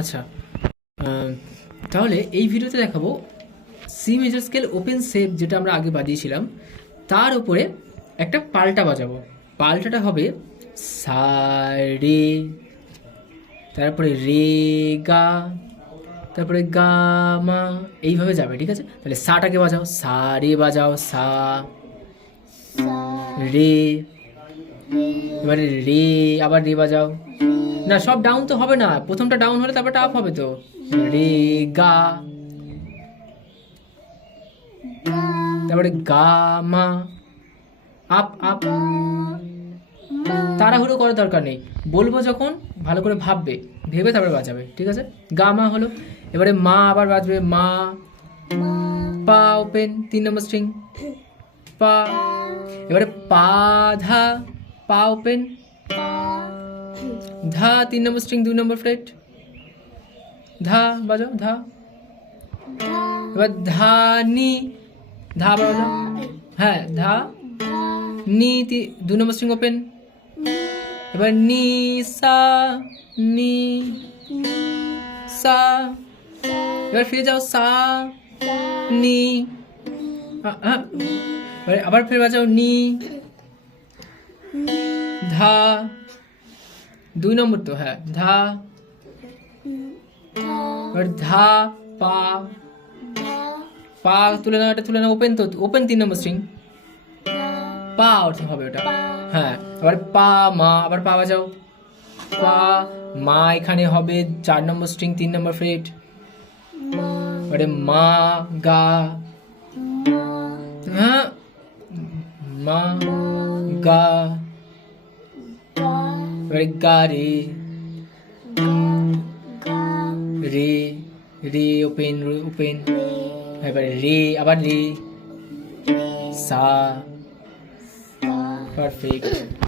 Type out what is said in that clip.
আচ্ছা, তাহলে এই ভিডিওতে দেখাবো C major scale open save যেটা আমরা আগে বাজিয়েছিলাম তার উপরে একটা পাল্টা বাজাবো। পাল্টাটা হবে সা রে, তারপরে রে গা, তারপরে গা মা, এইভাবে যাবে। ঠিক আছে, তাহলে সাটাকে বাজাও, সা রে বাজাও, সা রে, এবারে রে, আবার রে বাজাও। না, সব ডাউন তো হবে না, প্রথমটা ডাউন হলে তারপরটা আপ হবে। তো রে গা, তারপরে গা মা, আপ আপ। তাড়াহুড়ো করার দরকার নেই, বলবো যখন ভালো করে ভাববে, ভেবে তারপরে বাজাবে। ঠিক আছে, গা মা হলো। এবারে মা আবার বাজবে, মা, পা ওপেন 3 নম্বর স্ট্রিং, পা। এবারে পা ধা, পা ওপেন, ধা 3 নম্বর স্ট্রিং 2 নম্বর ফ্রেট, ধা বাজাও, ধা। এবার ধা নি, ধা বাজাও, হ্যাঁ ধা নি 2 নম্বর স্ট্রিং ওপেন। এবার নি সা, নি সা। এবার ফিরে যাও, সা নি, আবার ফিরে বাজাও, নি ধা 2 নম্বর তো, হ্যাঁ ধা। এবার ধা পা, পা তুলে নাও, এটা তুলে নাও, ওপেন তো, ওপেন 3 নম্বর স্ট্রিং, পা অর্থ হবে ওটা। হ্যাঁ, আবার পা মা, আবার পা বাজাও, পা মা, এখানে হবে 4 নম্বর স্ট্রিং 3 নম্বর ফ্রেট। এবারে মা গা, হ্যাঁ মা গা, এবারে গা রে, রে রে ওপেন, ওপেন। এবারে রে, আবার রে, সা, পারফেক্ট।